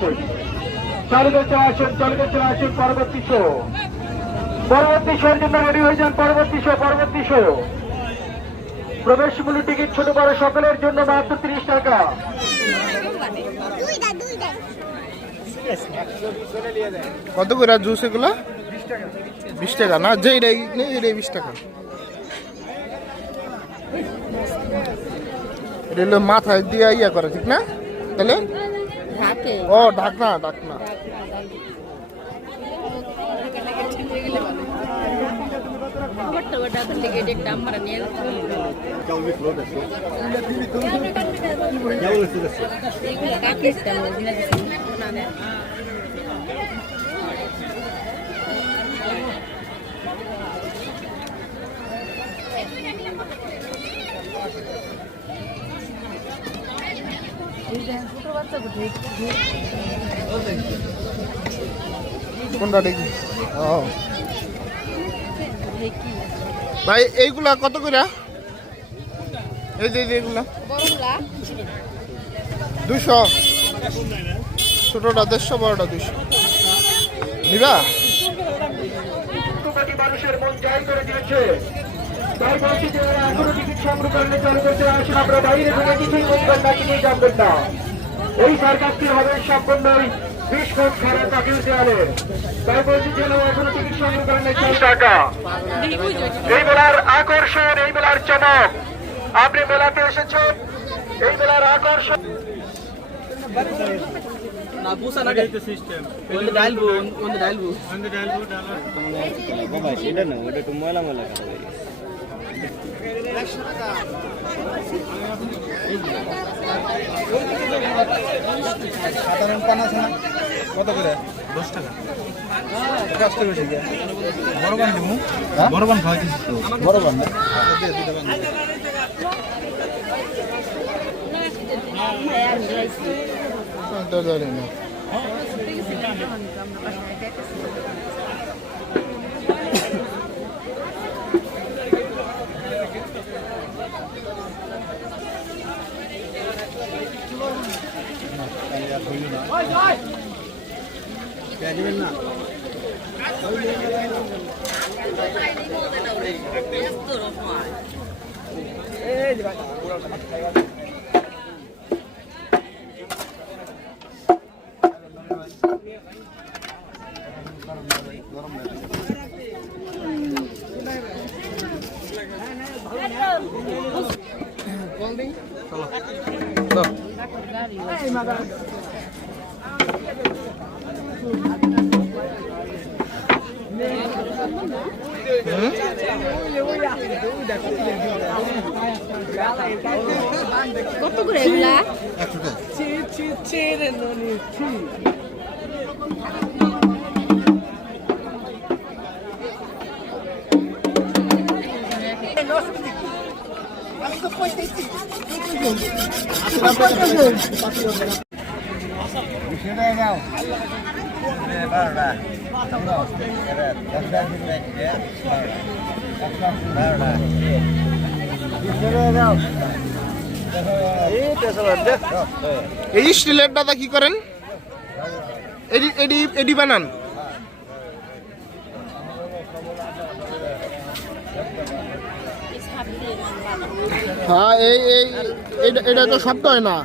চলে আসুন পরবর্তী শোর জন্য রেডি হয়ে যান। পরবর্তী শো প্রবেশ মূল্য টিকিট ছোট বড় সকলের জন্য মাত্র 30 টাকা। কত করে জুস এগুলো? 20 টাকা না, যে এটাই 20 টাকা। এটা হলো মাথায় দিয়ে ইয়া করে, ঠিক না? তাহলে ও ঢাকনা কোনটা দেখি? ও ভাই এইগুলা কত করে? এই যে এইগুলা 200, ছোটটা 150, বড়টা 200 নিবা? মানুষের মন জয় করে দিয়েছে। তাই বলছি যে এখনো টিকিট সংগ্রহ করলে চালু করতে আসুন। আমরা বাইরে থেকে কিছুই করবেন না, কিছুই জানবেন না। এই সার্কাসটি হবে সম্পূর্ণই 20 ফুট খাড়া কাঠের দেয়ালে। তাই বলছি যে এখনো টিকিট সংগ্রহ করলে 30 টাকা। এই মেলার আকর্ষণ, এই মেলার চমক। আপনি মেলাতে এসেছেন, এই মেলার আকর্ষণ না বুসা না গাইতে সিস্টেম ওই ডালবো বাবা সেটা না, ওটা তো ময়লা কথা বলি। সাধারণ পান আছে না, কত করে? 10 টাকা। কষ্ট বেশি যায়। বড় বান দিমু, বড় বান খাওয়াইছিস তো? বড় বান না, দে দুটো বান দে। কত করে এগুলা? এই স্টিলের দাদা কি করেন? এডি বানান? হ্যাঁ, এটা তো শব্দ হয় না,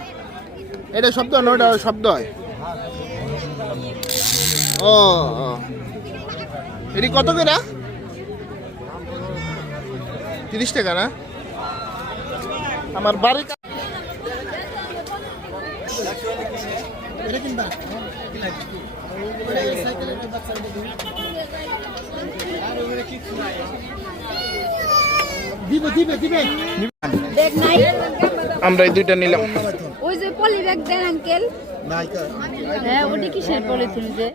এটা শব্দ হয় না, ওটা শব্দ হয়। ও এটি কত করে? 30 টাকা না? আমার বাড়ি আমরা এই দুইটা নিলাম। ওই যে পলি ব্যাগ দেন আঙ্কেল। হ্যাঁ, ওটা কিসের পলিথিন যে?